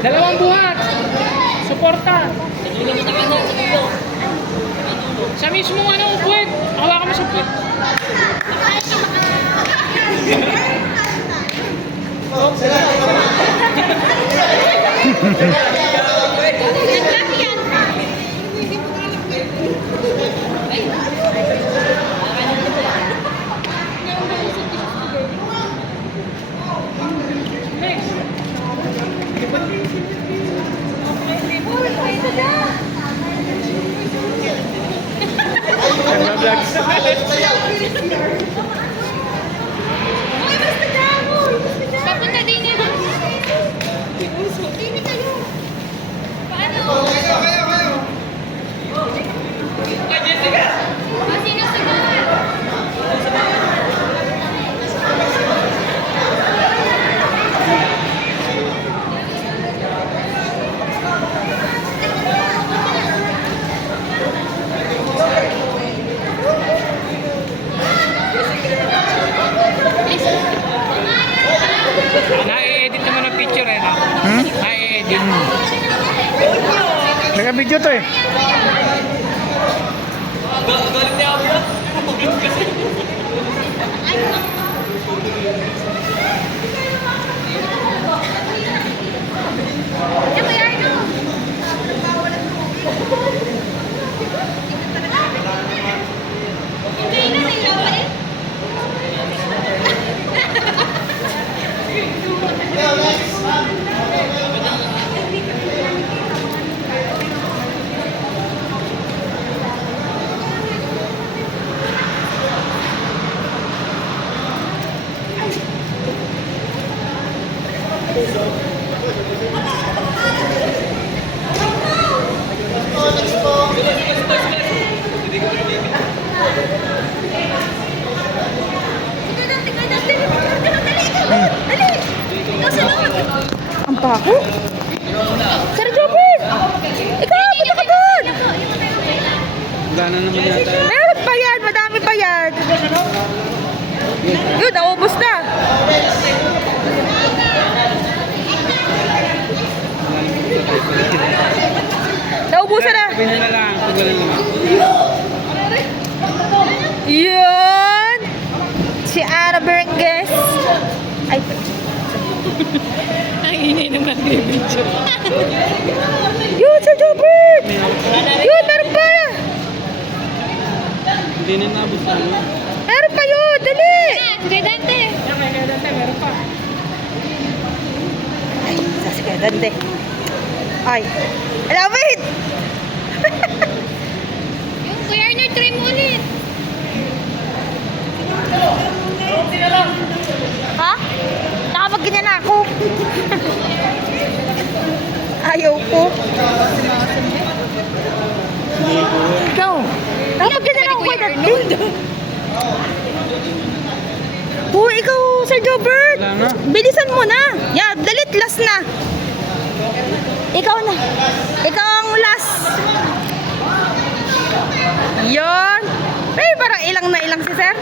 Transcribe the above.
Dalawang buhat. Suporta. Sa mismong puwet. Hawakan mo sa puwet. Papunta din yan. Hindi kayo. Paano? Sino sagot? Na-edit naman ang picture no? Na-edit. Naka-video to eh. Galit niya ako. Ano ba yan? Hindi na nailapan. Ang bako? Sir Jobert! Ikaw, punta ka doon! Wala na naman yata. Meron pa yan, madami pa yan. Yun, naubos na. Naubusan na. Sabi nila lang, tugalan naman. Yun! Si Ana Berengues. Ay, Ang inay naman yung video. yun, Sir Jobert! Yun, meron pa! Hindi na nabos na. Meron pa yun, dali! Kay Dante. Meron pa. Ay, sasikadan de. Ay, alam mo yun! Yung Kuya Arnold, try mo ulit. Ha? Nakapag-ganyan na ako. Ayaw ko. Ikaw. Nakapag-ganyan ako kay Dante. Ikaw, Sir Jobert. Wala nga. Bilisan mo na. Yeah, dalit, last na. Ikaw na. Ikaw ang last. Yon. Parang ilang na ilang si Sir.